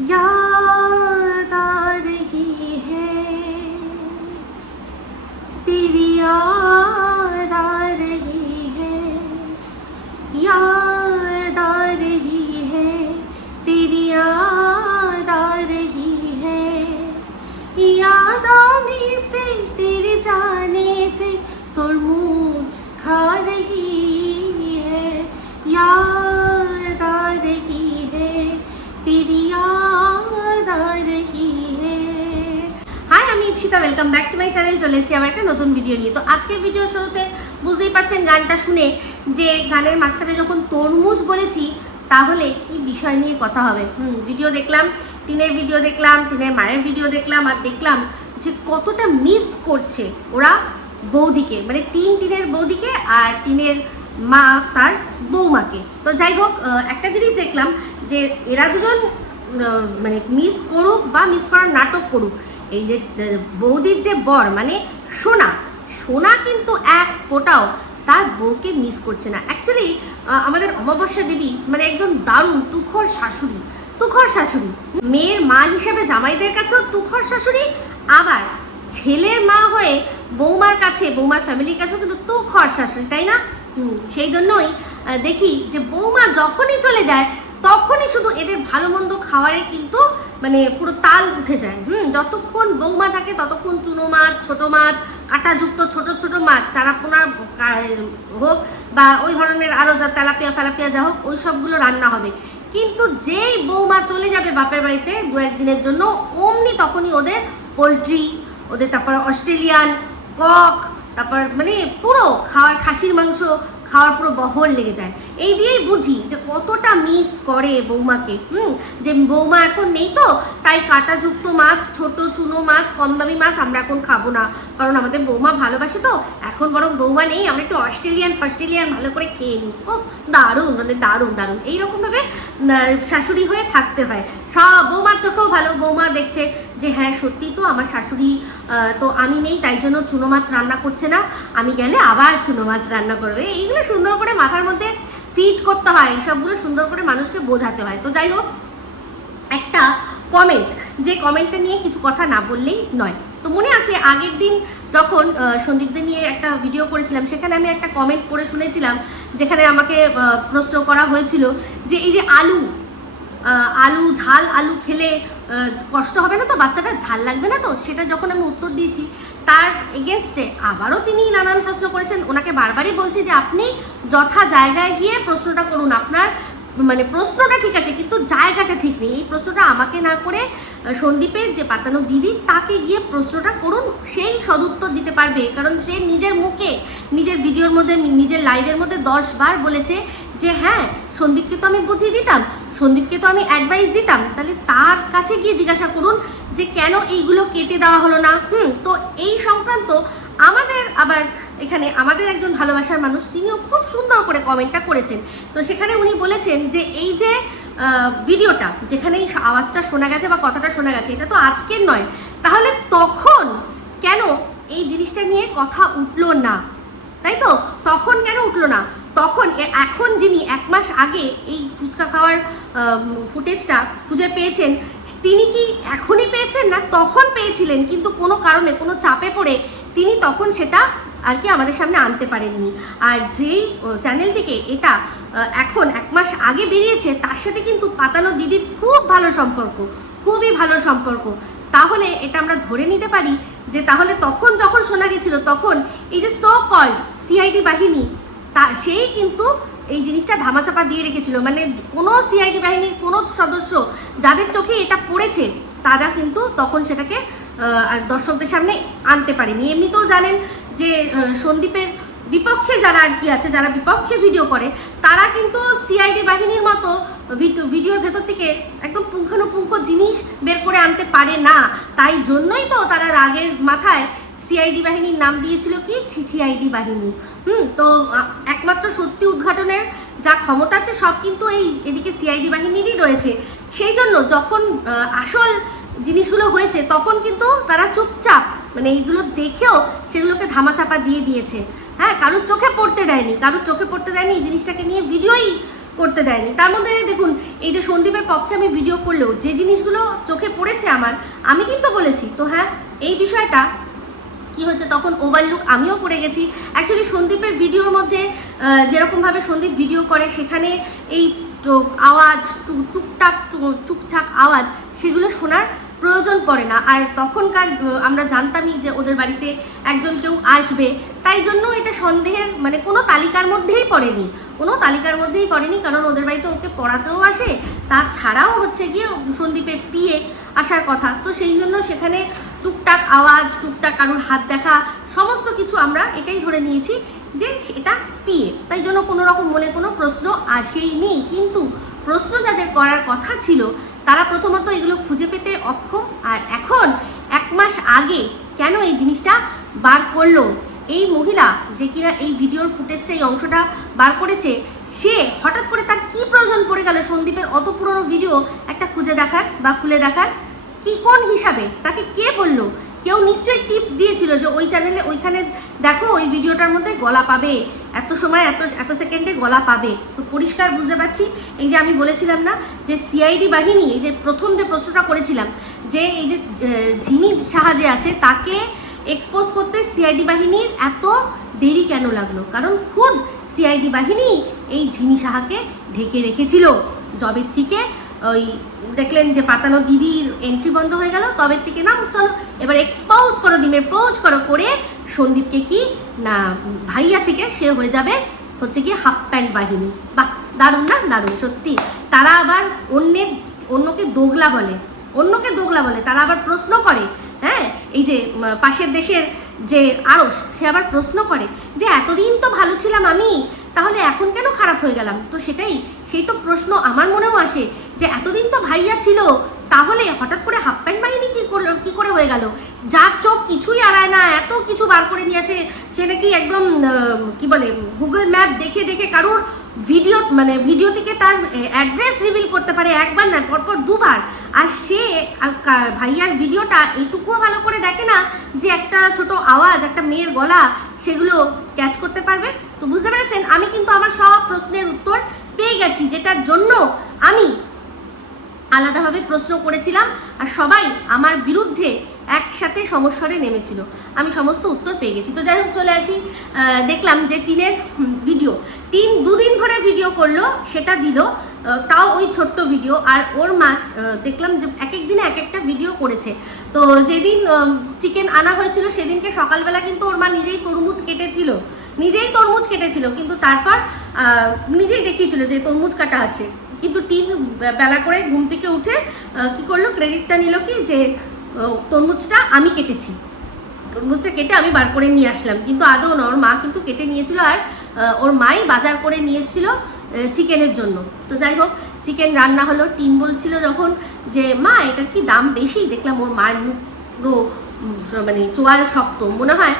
याद आ रही है तेरी याद आ रही है याद आ रही है तेरी याद आ रही है याद आने से तेरे जाने से तरबूज खा रही है याद आ रही है तेरी याद आ रही है। হাই, আমি Ipsita, welcome back to my channel. চলে এসেছি আবার একটা নতুন ভিডিও নিয়ে। তো আজকের ভিডিওর শুরুতে বুঝতেই পারছেন গানটা শুনে যে গানের মাঝখানে যখন তরমুজ বলেছি তাহলে কি বিষয় নিয়ে কথা হবে। ভিডিও দেখলাম, টিনের ভিডিও দেখলাম, টিনের মায়ের ভিডিও দেখলাম, আর দেখলাম যে কতটা মিস করছে ওরা বৌদিকে, মানে টিনের বৌদিকে আর টিনের মা তার বৌমাকে। তো যাই হোক, একটা জিনিস দেখলাম যে এরা দুজন মানে মিস করুক বা মিস করার নাটক করুক, এই যে বৌদির যে বর মানে সোনা, সোনা কিন্তু এক ফোঁটাও তার বউকে মিস করছে না। অ্যাকচুয়ালি আমাদের অমাবস্যা দেবী মানে একজন দারুণ তুখর শাশুড়ি, তুখর শাশুড়ি, মেয়ের মা হিসেবে জামাইদের কাছেও তুখর শাশুড়ি, আবার ছেলের মা হয়ে বৌমার কাছে, বৌমার ফ্যামিলির কাছেও কিন্তু তুখর শাশুড়ি, তাই না? সেই জন্যই দেখি যে বৌমা যখনই চলে যায় তখনই শুধু এদের ভালো মন্দ খাওয়ারে কিন্তু মানে পুরো তাল উঠে যায়। যতক্ষণ বৌমা থাকে ততক্ষণ চুনো মাছ, ছোট মাছ, কাঁটাযুক্ত ছোট ছোট মাছ, চারাপোনা হোক বা ওই ধরনের আরও যা তেলাপিয়া ফেলাপিয়া যা হোক, ওই সবগুলো রান্না হবে। কিন্তু যেই বৌমা চলে যাবে বাপের বাড়িতে দু একদিনের জন্য, অমনি তখনই ওদের পোলট্রি, ওদের তারপর অস্ট্রেলিয়ান কক, তারপর মানে পুরো খাওয়ার, খাসির মাংস খাওয়ার পুরো বহর লেগে যায়। এই দিয়েই বুঝি যে কতটা মিস করে বৌমাকে। যে বৌমা এখন নেই, তো তাই কাঁটাযুক্ত মাছ, ছোট চুনো মাছ, কম দামি মাছ আমরা এখন খাবো না, কারণ আমাদের বৌমা ভালোবাসে। তো এখন বরং বৌমা নেই, আমরা একটু অস্ট্রেলিয়ান ভালো করে খেয়ে নিই। ও দারুণ, মানে দারুণ দারুণ এইরকমভাবে শাশুড়ি হয়ে থাকতে হয়। সব বৌমার চোখেও ভালো, বৌমা দেখছে যে হ্যাঁ সত্যি তো আমার শাশুড়ি তো আমি নেই তাই জন্য চুনো মাছ রান্না করছে না, আমি গেলে আবার চুনো মাছ রান্না করবে। এইগুলো সুন্দর করে মাথার মধ্যে ফিট করতে হয়, এইসবগুলো সুন্দর করে মানুষকে বোঝাতে হয়। তো যাই হোক, একটা কমেন্ট, যে কমেন্টটা নিয়ে কিছু কথা না বললেই নয়। তো মনে আছে আগের দিন যখন সন্দীপদের নিয়ে একটা ভিডিও করেছিলাম, সেখানে আমি একটা কমেন্ট পড়ে শুনেছিলাম, যেখানে আমাকে প্রশ্ন করা হয়েছিল যে এই যে আলু ঝাল আলু খেলে কষ্ট হবে না তো, বাচ্চাটা ঝাল লাগবে না তো, সেটা যখন আমি উত্তর দিয়েছি তার এগেনস্টে আবারও তিনি নানান প্রশ্ন করেছেন। ওনাকে বারবারই বলছি যে আপনি যথা জায়গায় গিয়ে প্রশ্নটা করুন, আপনার মানে প্রশ্নটা ঠিক আছে কিন্তু জায়গাটা ঠিক নেই। এই প্রশ্নটা আমাকে না করে সন্দীপের যে পাতানো দিদি, তাকে গিয়ে প্রশ্নটা করুন, সেই সদুত্তর দিতে পারবে। কারণ সে নিজের মুখে, নিজের ভিডিওর মধ্যে, নিজের লাইভের মধ্যে 10 বার বলেছে যে হ্যাঁ সন্দীপকে তো আমি বুদ্ধি দিতাম, সন্দীপকে তো আমি অ্যাডভাইস দিতাম, তাহলে তার কাছে গিয়ে জিজ্ঞাসা করুন যে কেন এইগুলো কেটে দেওয়া হলো না। তো এই সংক্রান্ত আমাদের আবার এখানে আমাদের একজন ভালোবাসার মানুষ, তিনিও খুব সুন্দর করে কমেন্টটা করেছেন। তো সেখানে উনি বলেছেন যে এই যে ভিডিওটা যেখানে এই আওয়াজটা শোনা গেছে বা কথাটা শোনা গেছে, এটা তো আজকের নয়, তাহলে তখন কেন এই জিনিসটা নিয়ে কথা উঠলো না, তাই তো? তখন কেন উঠলো না? তখন এখন যিনি 1 মাস আগে এই ফুচকা খাওয়ার ফুটেজটা খুঁজে পেয়েছেন, তিনি কি এখনই পেয়েছেন না তখন পেয়েছিলেন, কিন্তু কোনো কারণে, কোনো চাপে পড়ে তিনি তখন সেটা আর কি আমাদের সামনে আনতে পারেননি। আর যেই চ্যানেল থেকে এটা এখন 1 মাস আগে বেরিয়েছে, তার সাথে কিন্তু পাতানো দিদির খুব ভালো সম্পর্ক, খুবই ভালো সম্পর্ক। তাহলে এটা আমরা ধরে নিতে পারি যে তাহলে তখন যখন শোনা গেছিল, তখন এই যে সো কল্ড সিআইডি বাহিনী, তা সেই কিন্তু এই জিনিসটা ধামাচাপা দিয়ে রেখেছিল। মানে কোনো সিআইডি বাহিনীর কোনো সদস্য যাদের চোখে এটা পড়েছে, তারা কিন্তু তখন সেটাকে দর্শকদের সামনে আনতে পারেনি। এমনিতেও জানেন যে সন্দীপের বিপক্ষে যারা আর কি আছে, যারা বিপক্ষে ভিডিও করে, তারা কিন্তু সিআইডি বাহিনীর মতো ভিডিওর ভেতর থেকে একদম পুঙ্খানুপুঙ্খ জিনিস বের করে আনতে পারে না। তাই জন্যই তো তারা রাগের মাথায় সিআইডি বাহিনীর নাম দিয়েছিল কি ছিছিআইডি বাহিনী। তো একমাত্র সত্যি উদ্ঘাটনের যা ক্ষমতা আছে সব কিন্তু এদিকে সিআইডি বাহিনীরই রয়েছে। সেই জন্য যখন আসল জিনিসগুলো হয়েছে তখন কিন্তু তারা চুপচাপ, মানে এইগুলো দেখেও সেগুলোকে ধামাচাপা দিয়ে দিয়েছে। হ্যাঁ, কারোর চোখে পড়তে দেয়নি, এই জিনিসটাকে নিয়ে ভিডিওই করতে দেয়নি। তার মধ্যে দেখুন, এই যে সন্দীপের পক্ষে আমি ভিডিও করলেও যে জিনিসগুলো চোখে পড়েছে আমার, আমি কিন্তু বলেছি। তো হ্যাঁ, এই বিষয়টা কি হচ্ছে, তখন ওভারলুক আমিও করে গেছি। অ্যাকচুয়ালি সন্দীপের ভিডিওর মধ্যে যেরকমভাবে সন্দীপ ভিডিও করে, সেখানে এই আওয়াজ টুকটাক টুকটাক আওয়াজ, সেগুলো শোনার প্রয়োজন পড়ে না। আর তখনকার আমরা জানতামই যে ওদের বাড়িতে একজন কেউ আসবে, তাই জন্য এটা সন্দেহের মানে কোনো তালিকার মধ্যেই পড়েনি, কারণ ওদের বাড়িতে ওকে পড়াতেও আসে, তাছাড়াও হচ্ছে গিয়ে সন্দীপের পিএ আসার কথা। তো সেই জন্য সেখানে টুকটাক আওয়াজ, টুকটাক কারোর হাত দেখা, সমস্ত কিছু আমরা এটাই ধরে নিয়েছি যে এটা পিএ, তাই জন্য কোনো রকম মনে কোনো প্রশ্ন আসেইনি। কিন্তু প্রশ্ন যাদের করার কথা ছিল তারা প্রথমত এগুলো খুঁজে পেতে অক্ষম। আর এখন 1 মাস আগে কেন এই জিনিসটা বার করলো এই মহিলা, যে কিনা এই ভিডিওর ফুটেজটা, এই অংশটা বার করেছে, সে হঠাৎ করে তার কি প্রয়োজন পড়ে গেল সন্দীপের অত পুরনো ভিডিও একটা খুঁজে দেখার বা খুলে দেখার? কি কোন হিসাবে? তাকে কে বললো? কেউ নিশ্চয়ই টিপস দিয়েছিল যে ওই চ্যানেলে ওইখানে দেখো, ওই ভিডিওটার মধ্যে গলা পাবে, এত সময় এত সেকেন্ডে গলা পাবে। তো পরিষ্কার বুঝতে পারছি, এই যে আমি বলেছিলাম না যে সিআইডি বাহিনী, এই যে প্রথম যে প্রশ্নটা করেছিলাম যে এই যে ঝিমি সাহা যে আছে, তাকে এক্সপোজ করতে সিআইডি বাহিনীর এত দেরি কেন লাগলো? কারণ খুদ সিআইডি বাহিনী এই ঝিমি সাহাকে ঢেকে রেখেছিল। জবের থেকে ওই দেখলেন যে পাতানো দিদির এন্ট্রি বন্ধ হয়ে গেল, তবে থেকে না চলো এবার এক্সপোজ করো, ডিমের পোজ করো, করে সন্দীপকে কি না ভাইয়া থেকে সে হয়ে যাবে হচ্ছে কি হাফ প্যান্ট বাহিনী। বাহ, দারুণ না? দারুণ সত্যি। তারা আবার অন্যকে দোগলা বলে, তারা আবার প্রশ্ন করে। হ্যাঁ, এই যে পাশের দেশের যে আরস, সে আবার প্রশ্ন করে যে এতদিন তো ভালো ছিলাম আমি, তাহলে এখন কেন খারাপ হয়ে গেলাম? তো সেই তো প্রশ্ন আমার মনেও আসে যে এতদিন তো ভাইয়া ছিল, তাহলে হঠাৎ করে হাফ প্যান্ট বাহিনী কি করে হয়ে গেল? যার চোখ কিছুই আড়ায় না, এত কিছু বার করে নিয়ে আসে, সে নাকি একদম কি বলে গুগল ম্যাপ দেখে দেখে কারোর ভিডিও থেকে তার অ্যাড্রেস রিভিল করতে পারে, একবার না পরপর 2 বার। আর সে ভাইয়ার ভিডিওটা এইটুকুও ভালো করে দেখে না যে একটা ছোট আওয়াজ, একটা মেয়ের গলা, সেগুলো ক্যাচ করতে পারবে। তো বুঝতে পেরেছেন, আমি কিন্তু আমার সব প্রশ্নের উত্তর পেয়ে গেছি, যেটার জন্য আমি আলাদাভাবে প্রশ্ন করেছিলাম আর সবাই আমার বিরুদ্ধে একসাথে সমস্যারে নেমেছিল। আমি সমস্ত উত্তর পেয়ে গেছি। তো যাই হোক, চলে আসি। দেখলাম যে টিনের ভিডিও, 2 দিন ধরে ভিডিও করলো, সেটা দিল, তাও ওই ছোট্ট ভিডিও। আর ওর মা দেখলাম যে এক দিনে এক একটা ভিডিও করেছে। তো যেদিন চিকেন আনা হয়েছিল সেদিনকে সকালবেলা কিন্তু ওর মা নিজেই তরমুজ কেটেছিল, কিন্তু তারপর নিজেই দেখিয়েছিল যে তরমুজ কাটা আছে। কিন্তু টিন বেলা করে ঘুম থেকে উঠে কি করলো, ক্রেডিটটা নিল কি যে তরমুজটা আমি কেটেছি, তরমুজটা কেটে আমি বার করে নিয়ে আসলাম। কিন্তু আদৌ না, ওর মা কিন্তু কেটে নিয়েছিল, আর ওর মাই বাজার করে নিয়ে এসেছিল চিকেনের জন্য। তো যাই হোক, চিকেন রান্না হলো। টিন বলছিল যখন যে মা এটার কি দাম বেশি, দেখলাম ওর মার মুখ পুরো মানে চোয়াল শক্ত, মনে হয়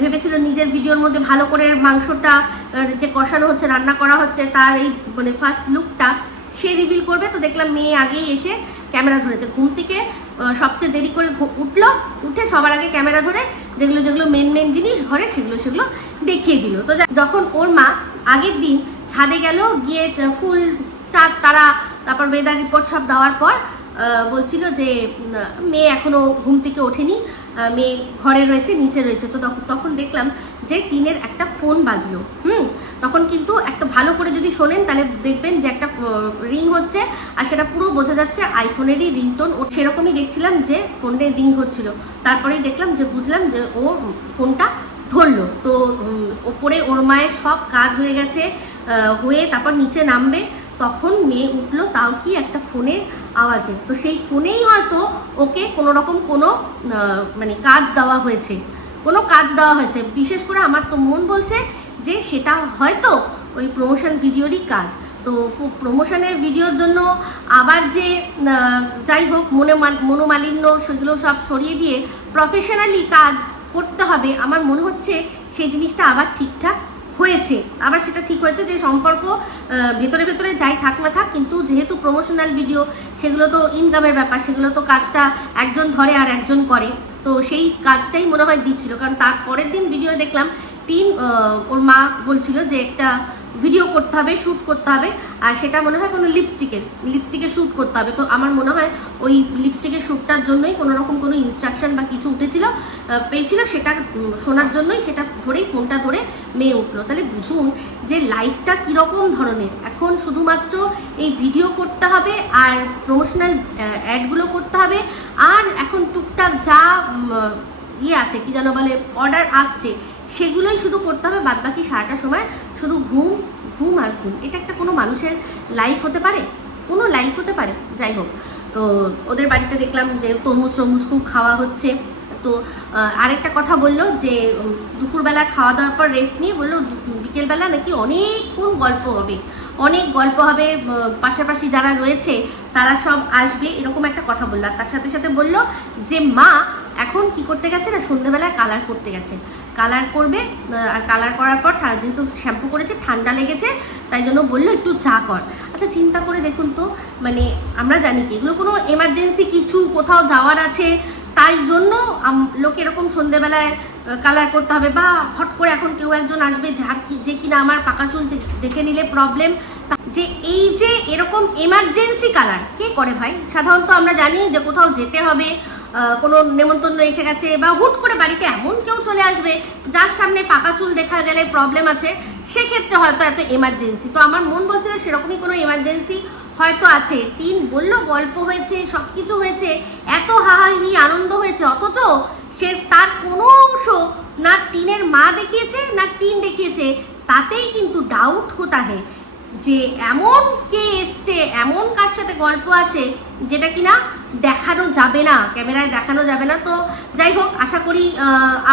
ভেবেছিল নিজের ভিডিওর মধ্যে ভালো করে মাংসটা যে কষানো হচ্ছে, রান্না করা হচ্ছে, তার এই মানে ফার্স্ট লুকটা সে রিভিল করবে। তো দেখলাম মেয়ে আগেই এসে ক্যামেরা ধরেছে, ঘুম থেকে সবচেয়ে দেরি করে উঠে সবার আগে ক্যামেরা ধরে যেগুলো মেন জিনিস ঘরে সেগুলো দেখিয়ে দিল। তো যখন ওর মা আগের দিন ছাদে গেল, গিয়ে ফুল চাঁদ তারা, তারপর ওয়েদার রিপোর্ট সব দেওয়ার পর বলছিল যে মেয়ে এখনও ঘুম থেকে ওঠেনি, মেয়ে ঘরে রয়েছে, নিচে রয়েছে। তো তখন দেখলাম যে টিনের একটা ফোন বাজলো। তখন কিন্তু একটা ভালো করে যদি শোনেন তাহলে দেখবেন যে একটা রিং হচ্ছে, আর সেটা পুরো বোঝা যাচ্ছে আইফোনেরই রিংটোন। ও সেরকমই দেখছিলাম যে ফোনের রিং হচ্ছিল, তারপরেই দেখলাম যে বুঝলাম যে ও ফোনটা ধরলো। তো ওপরে ওর মায়ের সব কাজ হয়ে গেছে, হয়ে তারপর নিচে নামবে, তখন মেয়ে উঠলো, তাও কি একটা ফোনের আওয়াজে। তো সেই ফোনেই হয়তো ওকে কোনো রকম মানে কাজ দেওয়া হয়েছে, বিশেষ করে আমার তো মন বলছে যে সেটা হয়তো ওই প্রমোশন ভিডিওরই কাজ। তো প্রমোশনের ভিডিওর জন্য আবার যে যাই হোক মনোমালিন্য সেগুলো সব সরিয়ে দিয়ে প্রফেশনালি কাজ করতে হবে, আমার মনে হচ্ছে সেই জিনিসটা আবার ঠিকঠাক হয়েছে। আবার সেটা ঠিক হয়েছে যে সম্পর্ক ভেতরে যাই থাক না থাক, কিন্তু যেহেতু প্রমোশনাল ভিডিও, সেগুলো তো ইনকামের ব্যাপার, সেগুলো তো কাজটা একজন ধরে আর একজন করে। তো সেই কাজটাই মনে হয় দিচ্ছিল, কারণ তার পরের দিন ভিডিও দেখলাম টিন ওর মা বলছিল যে একটা ভিডিও করতে হবে, শ্যুট করতে হবে, আর সেটা মনে হয় কোনো লিপস্টিকের শ্যুট করতে হবে। তো আমার মনে হয় ওই লিপস্টিকের শ্যুটটার জন্যই কোনো রকম কোনো ইনস্ট্রাকশন বা কিছু উঠেছিল, পেয়েছিল, সেটা শোনার জন্যই সেটা ধরেই ফোনটা ধরে মেয়ে উঠলো। তাহলে বুঝুন যে লাইফটা কীরকম ধরনের। এখন শুধুমাত্র এই ভিডিও করতে হবে আর প্রমোশনাল অ্যাডগুলো করতে হবে, আর এখন টুকটাক যা আছে কি যেন বলে, অর্ডার আসছে, সেগুলোই শুধু করতে হবে। বাদবাকি সারাটা সময় শুধু ঘুম ঘুম আর ঘুম। এটা একটা কোনো মানুষের লাইফ হতে পারে? কোনো লাইফ হতে পারে? যাই হোক, তো ওদের বাড়িতে দেখলাম যে তরমুজ খুব খাওয়া হচ্ছে। তো আরেকটা কথা বললো যে দুপুরবেলা খাওয়া দাওয়ার পর রেস্ট নিয়ে বললো বিকেলবেলা নাকি অনেকক্ষণ গল্প হবে, অনেক গল্প হবে, পাশাপাশি যারা রয়েছে তারা সব আসবে, এরকম একটা কথা বললো। আর তার সাথে সাথে বললো যে মা এখন কি করতে গেছে না, সন্ধ্যেবেলায় কালার করতে গেছে, কালার করবে, আর কালার করার পর যেহেতু শ্যাম্পু করেছে ঠান্ডা লেগেছে, তাই জন্য বললো একটু চা কর। আচ্ছা চিন্তা করে দেখুন তো, মানে আমরা জানি কি এগুলো কোনো এমার্জেন্সি কিছু কোথাও যাওয়ার আছে তাই জন্য লোক এরকম সন্ধ্যেবেলায় কালার করতে হবে, বা হট করে এখন কেউ একজন আসবে যার যে কিনা আমার পাকা চুল দেখে নিলে প্রবলেম, যে এই যে এরকম এমার্জেন্সি কালার কে করে ভাই? সাধারণত আমরা জানি যে কোথাও যেতে হবে, কোনো নেমন্তন্ন এসে গেছে, বা হুট করে বাড়িতে এমন কেউ চলে আসবে যার সামনে পাকা চুল দেখা গেলে প্রবলেম আছে, সেক্ষেত্রে হয়তো এত এমার্জেন্সি। তো আমার মন বলছিল সেরকমই কোনো এমার্জেন্সি হয়তো আছে। টিন বললো গল্প হয়েছে, সব কিছু হয়েছে, এত হাহাহি আনন্দ হয়েছে, অথচ সে তার কোনো অংশ না টিনের মা দেখিয়েছে না টিন দেখিয়েছে। তাতেই কিন্তু ডাউট হতা হয় যে এমন কে এসছে, এমন কার সাথে গল্প আছে যেটা কিনা দেখানো যাবে না, ক্যামেরায় দেখানো যাবে না। তো যাই হোক, আশা করি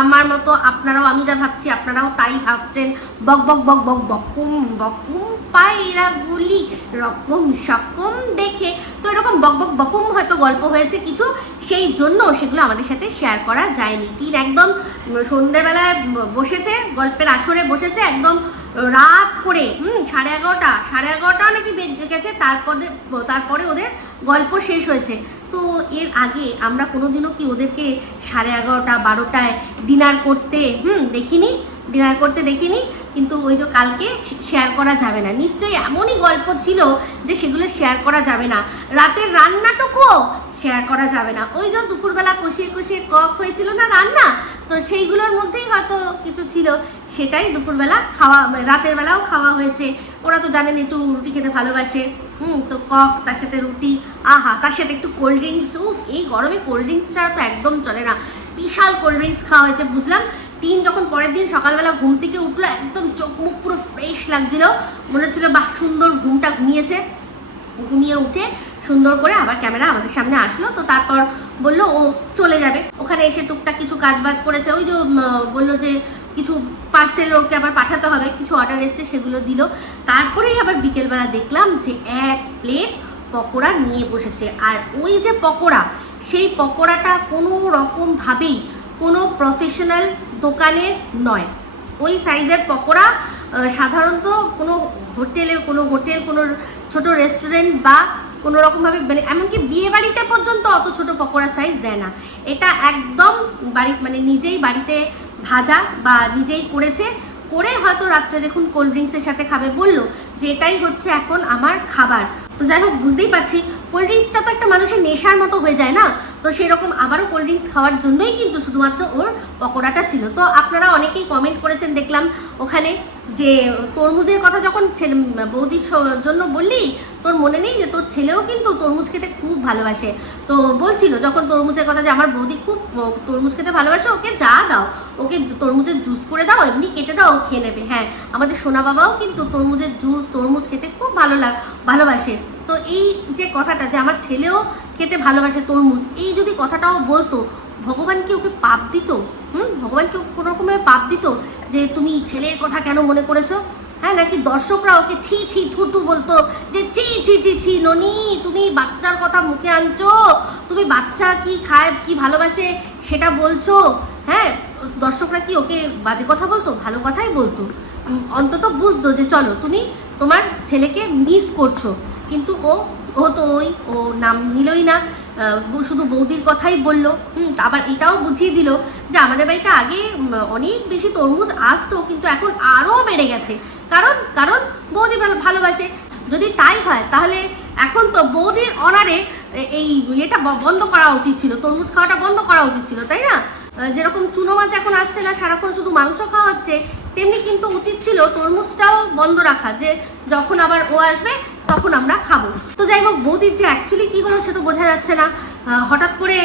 আমার মতো আপনারাও, আমি যা ভাবছি আপনারাও তাই ভাবছেন। বক বক বক বক বকুম বকুম পায়রা গুলি রকম সকম দেখে, তো এরকম বক বক বকুম হয়তো গল্প হয়েছে কিছু, সেই জন্য সেগুলো আমাদের সাথে শেয়ার করা যায়নি। টিন একদম সন্ধ্যেবেলায় বসেছে, গল্পের আসরে বসেছে একদম রাত করে, 11:30 নাকি বেজে গেছে, তারপরে ওদের গল্প শেষ হয়েছে। তো এর আগে আমরা কোনোদিনও কি ওদেরকে 11:30 12টায় ডিনার করতে দেখিনি, কিন্তু ওই যে কালকে শেয়ার করা যাবে না, নিশ্চয়ই এমনই গল্প ছিল যে সেগুলো শেয়ার করা যাবে না। রাতের রান্নাটুকুও শেয়ার করা যাবে না। ওই যে দুপুরবেলা কষিয়ে কক হয়েছিল না রান্না, তো সেইগুলোর মধ্যেই হয়তো কিছু ছিল, সেটাই দুপুরবেলা খাওয়া, রাতের বেলাও খাওয়া হয়েছে। ওরা তো জানেন একটু রুটি খেতে ভালোবাসে, তো কক, তার সাথে রুটি, আহা, তার সাথে একটু কোল্ড ড্রিঙ্কস। এই গরমে কোল্ড ড্রিঙ্কস ছাড়া তো একদম চলে না। বিশাল কোল্ড ড্রিঙ্কস খাওয়া হয়েছে। বুঝলাম টিন যখন পরের দিন সকালবেলা ঘুম থেকে উঠলো, একদম চোখ মুখ পুরো ফ্রেশ লাগছিল, মনে হচ্ছিল বাহ সুন্দর ঘুমটা ঘুমিয়েছে। ঘুমিয়ে উঠে সুন্দর করে আবার ক্যামেরা আমাদের সামনে আসলো। তো তারপর বললো ও চলে যাবে, ওখানে এসে টুকটাক কিছু কাজবাজ করেছে। ওই যে বললো যে কিছু পার্সেল ওকে আবার পাঠাতে হবে, কিছু অর্ডার এসছে, সেগুলো দিল। তারপরেই আবার বিকেলবেলা দেখলাম যে 1 প্লেট পকোড়া নিয়ে বসেছে। আর ওই যে পকোড়া, সেই পকোড়াটা কোনো রকমভাবেই কোনো প্রফেশনাল দোকানের নয়। ওই সাইজের পকোড়া সাধারণত কোনো হোটেল, কোনো ছোট রেস্টুরেন্ট বা কোনো রকমভাবে, মানে এমনকি বিয়ে বাড়িতে পর্যন্ত অত ছোট পকোড়া সাইজ দেয় না। এটা একদম নিজেই বাড়িতে ভাজা বা নিজেই করে হয়তো রাত্রে দেখুন কোল্ড ড্রিঙ্কসের সাথে খাবে, বললো যে এটাই হচ্ছে এখন আমার খাবার। তো যাই হোক, বুঝতেই পারছি কোল্ড ড্রিঙ্কসটা তো একটা মানুষের নেশার মতো হয়ে যায় না, তো সেরকম আবারও কোল্ড ড্রিঙ্কস খাওয়ার জন্যই কিন্তু শুধুমাত্র ওর পকোড়াটা ছিল। তো আপনারা অনেকেই কমেন্ট করেছেন দেখলাম ওখানে, যে তরমুজের কথা যখন বৌদির জন্য বললি, তোর মনে নেই যে তোর ছেলেও কিন্তু তরমুজ খেতে খুব ভালোবাসে। তো বলছিল যখন তরমুজের কথা যে আমার বৌদি খুব তরমুজ খেতে ভালোবাসে, ওকে যা দাও, ওকে তরমুজের জুস করে দাও, এমনি কেটে দাও, ও খেয়ে নেবে। হ্যাঁ, আমাদের সোনা বাবাও কিন্তু তরমুজের জুস, তরমুজ খেতে খুব ভালোবাসে। তো এই যে কথাটা যে আমার ছেলেও খেতে ভালোবাসে তরমুজ, এই যদি কথাটাও বলতো, ভগবান কি ওকে পাপ দিত? ভগবান কি ওকে কোনো রকমভাবে পাপ দিত যে তুমি ছেলের কথা কেন মনে করেছো? হ্যাঁ, নাকি দর্শকরা ওকে ছি ছি থুতু বলতো যে ছি ছি ছি ছি ননি, তুমি বাচ্চার কথা মুখে আনছো, তুমি বাচ্চা কি খায় কি ভালোবাসে সেটা বলছো? হ্যাঁ, দর্শকরা কি ওকে বাজে কথা বলতো? ভালো কথাই বলতো। অন্তত বুঝতো যে চলো তুমি তোমার ছেলেকে মিস করছো। কিন্তু ও তো ও নাম নিলই না, শুধু বৌদির কথাই বললো। আবার এটাও বুঝিয়ে দিল যে আমাদের বাড়িতে আগে অনেক বেশি তরমুজ আসতো, কিন্তু এখন আরও বেড়ে গেছে, কারণ কারণ বৌদি ভালোবাসে। যদি তাই হয় তাহলে এখন তো বৌদির অনারে এই এটা বন্ধ করা উচিত ছিল, তরমুজ খাওয়াটা বন্ধ করা উচিত ছিল, তাই না? যেরকম চুনো মাছ এখন আসছে না, সারাক্ষণ শুধু মাংস খাওয়া হচ্ছে, তেমনি কিন্তু উচিত ছিল তরমুজটাও বন্ধ রাখা, যে যখন আবার ও আসবে তখন আমরা খাবো। তো যাই হোক, বৌদির যে অ্যাকচুয়ালি কী হলো সে তো বোঝা যাচ্ছে না। হঠাৎ করে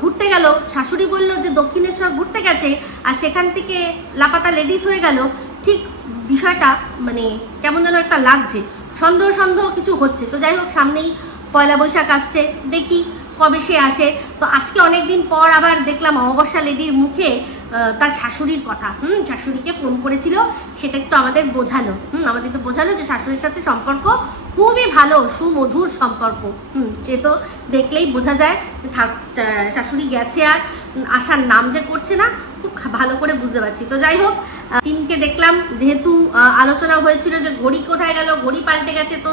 ঘুরতে গেল, শাশুড়ি বলল যে দক্ষিণেশ্বর ঘুরতে গেছে, আর সেখান থেকে লাপাতা লেডিস হয়ে গেল। ঠিক বিষয়টা মানে কেমন যেন একটা লাগছে, সন্দেহ সন্দেহ কিছু হচ্ছে। তো যাই হোক, সামনেই পয়লা বৈশাখ আসছে, দেখি কবে সে আসে। তো আজকে অনেক দিন পর আবার দেখলাম অমাবস্যা লেডির মুখে তার শাশুড়ির কথা। শাশুড়িকে ফোন করেছিল, সেটা একটু আমাদের বোঝালো। আমাদেরকে বোঝালো যে শাশুড়ির সাথে সম্পর্ক খুবই ভালো, সুমধুর সম্পর্ক। সে তো দেখলেই বোঝা যায় শাশুড়ি গেছে, আর আসার নাম যে করছে না, খুব ভালো করে বুঝতে পারছি। তো যাই হোক, টিনকে দেখলাম, যেহেতু আলোচনা হয়েছিল যে ঘড়ি কোথায় গেল, ঘড়ি পাল্টে গেছে। তো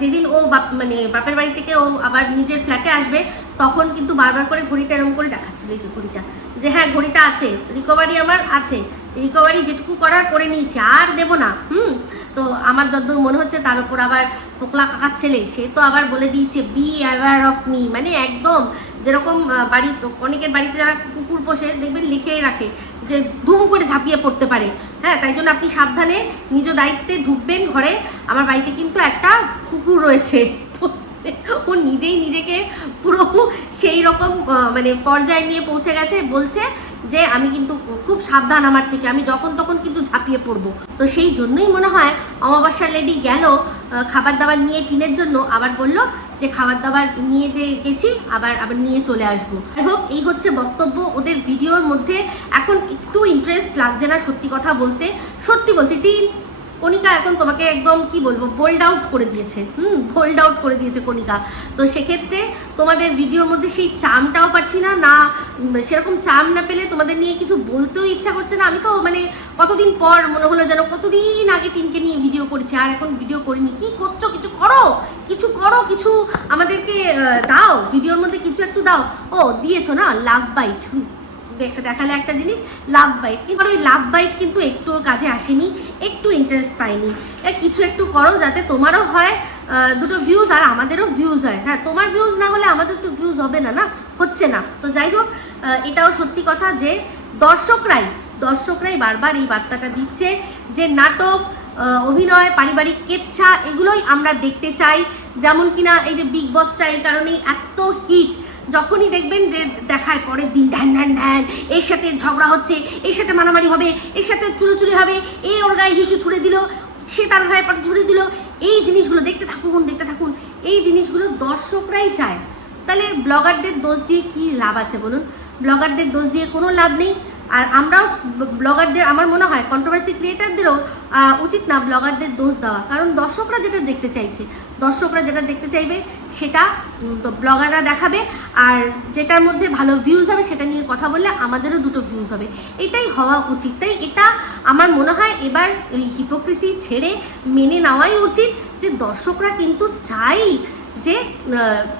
যেদিন ও মানে বাপের বাড়ি থেকে ও আবার নিজের ফ্ল্যাটে আসবে, তখন কিন্তু বারবার করে ঘড়িটা এরকম করে দেখাচ্ছিল, এই যে ঘড়িটা, যে হ্যাঁ ঘড়িটা আছে, রিকভারি আমার আছে, রিকভারি যেটুকু করার করে নিয়েছি, আর দেবো না। তো আমার যতদূর মনে হচ্ছে তার উপর আবার ফোকলা কাকার ছেলে, সে তো আবার বলে দিয়েছে বি অ্যাওয়ার অফ মি, মানে একদম যেরকম বাড়ি, অনেকের বাড়িতে যারা কুকুর পোষে দেখবেন লিখেই রাখে যে ধুমু করে ঝাঁপিয়ে পড়তে পারে। হ্যাঁ, তাই জন্য আপনি সাবধানে নিজ দায়িত্বে ঢুকবেন ঘরে। আমার বাড়িতে কিন্তু একটা কুকুর রয়েছে, তো ও নিজেই নিজেকে পুরো সেই রকম মানে পর্যায়ে নিয়ে পৌঁছে গেছে, বলছে যে আমি কিন্তু খুব সাবধান আমার থেকে, আমি যখন তখন কিন্তু ঝাঁপিয়ে পড়বো। তো সেই জন্যই মনে হয় অমাবস্যা লেডি গেল খাবার দাবার নিয়ে টিনের জন্য, আবার বলল যে খাবার দাবার নিয়ে যে গেছি আবার নিয়ে চলে আসবো। যাই হোক, এই হচ্ছে বক্তব্য ওদের ভিডিওর মধ্যে। এখন একটু ইন্টারেস্ট লাগছে না, সত্যি কথা বলতে। সত্যি বলছি, টিন কণিকা এখন তোমাকে একদম কি বলবো, বোল্ড আউট করে দিয়েছে। বোল্ড আউট করে দিয়েছে কণিকা। তো সেক্ষেত্রে তোমাদের ভিডিওর মধ্যে সেই চামটাও পাচ্ছি না, না সেরকম চাম না পেলে তোমাদের নিয়ে কিছু বলতেও ইচ্ছা করছে না। আমি তো মানে কতদিন পর মনে হলো যেন কতদিন আগে টিনকে নিয়ে ভিডিও করেছি, আর এখন ভিডিও করিনি। কি করছো? কিছু করো, কিছু করো, কিছু আমাদেরকে দাও, ভিডিওর মধ্যে কিছু একটু দাও। ও দিয়েছো না লাভ বাইট, দেখালে একটা জিনিস, লাভ বাইট, কিন্তু ওই লাভ বাইট কিন্তু একটুও কাজে আসেনি, একটু ইন্টারেস্ট পাইনি। কিছু একটু করো যাতে তোমারও হয় দুটো ভিউজ, আর আমাদেরও ভিউজ হয়। হ্যাঁ, তোমার ভিউজ না হলে আমাদের তো ভিউজ হবে না, না হচ্ছে না। তো যাই হোক, এটাও সত্যি কথা যে দর্শকরাই বারবার এই বার্তাটা দিচ্ছে যে নাটক, অভিনয়, পারিবারিক কেচ্ছা এগুলোই আমরা দেখতে চাই। যেমন কিনা এই যে বিগ বসটা এই কারণেই এত হিট। যখনই দেখবেন যে দেখায় পরের দিন ঢ্যান ঢ্যান ঢ্যান, এর সাথে ঝগড়া হচ্ছে, এর সাথে মারামারি হবে, এর সাথে চুলোচুলি হবে, এ ওর গায়ে হিসু ছুড়ে দিল, সে তার গায়ে পটে ছুড়ে দিল। এই জিনিসগুলো দেখতে থাকুন, এই জিনিসগুলো দর্শকরাই চায়। তাহলে ব্লগারদের দোষ দিয়ে কি লাভ আছে বলুন? ব্লগারদের দোষ দিয়ে কোনো লাভ নেই। আর আমরাও ব্লগারদের, আমার মনে হয় কন্ট্রোভার্সি ক্রিয়েটারদেরও উচিত না ব্লগারদের দোষ দেওয়া, কারণ দর্শকরা যেটা দেখতে চাইছে, দর্শকরা যেটা দেখতে চাইবে সেটা ব্লগাররা দেখাবে, আর যেটার মধ্যে ভালো ভিউজ হবে সেটা নিয়ে কথা বললে আমাদেরও দুটো ভিউজ হবে, এটাই হওয়া উচিত। তাই এটা আমার মনে হয় এবার এই হিপোক্রেসি ছেড়ে মেনে নেওয়াই উচিত যে দর্শকরা কিন্তু চাই যে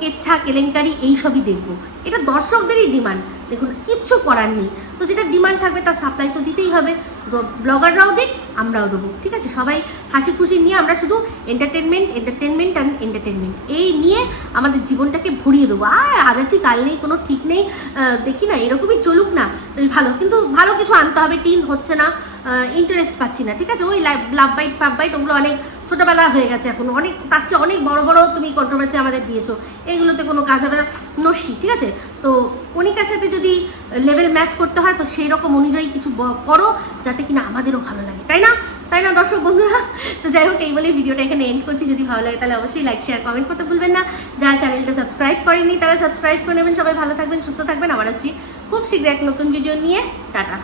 কেচ্ছা কেলেঙ্কারি এইসবই দেখবো, এটা দর্শকদেরই ডিমান্ড। দেখুন, কিচ্ছু করার নেই, তো যেটা ডিমান্ড থাকবে তার সাপ্লাই তো দিতেই হবে। তো ব্লগাররাও দিক, আমরাও দেবো, ঠিক আছে? সবাই হাসি খুশি নিয়ে আমরা শুধু এন্টারটেনমেন্ট এই নিয়ে আমাদের জীবনটাকে ভরিয়ে দেবো। আর আজ আছি কাল নেই, কোনো ঠিক নেই, দেখি না এরকমই চলুক না, বেশ ভালো। কিন্তু ভালো কিছু আনতে হবে, টিন হচ্ছে না, ইন্টারেস্ট পাচ্ছি না, ঠিক আছে? ওই লাভ বাইট ফাভ বাইট ওগুলো অনেক ছোটোবেলা হয়ে গেছে, এখন অনেক তার চেয়ে অনেক বড় বড় তুমি কন্ট্রোভার্সি আমাদের দিয়েছো, এগুলোতে কোনো কাজ হবে না, নস্যি, ঠিক আছে? তো কণিকার সাথে যদি লেভেল ম্যাচ করতে হয় তো সেই রকম অনুযায়ী কিছু করো যাতে কিনা আমাদেরও ভালো লাগে, তাই না দর্শক বন্ধুরা? তো যাই হোক, এই বলে ভিডিওটা এখানে এন্ড করছি। যদি ভালো লাগে তাহলে অবশ্যই লাইক শেয়ার কমেন্ট করতে ভুলবেন না। যারা চ্যানেলটা সাবস্ক্রাইব করেনি তারা সাবস্ক্রাইব করে নেবেন। সবাই ভালো থাকবেন, সুস্থ থাকবেন। আবার আসছি খুব শীঘ্রই এক নতুন ভিডিও নিয়ে। টাটা।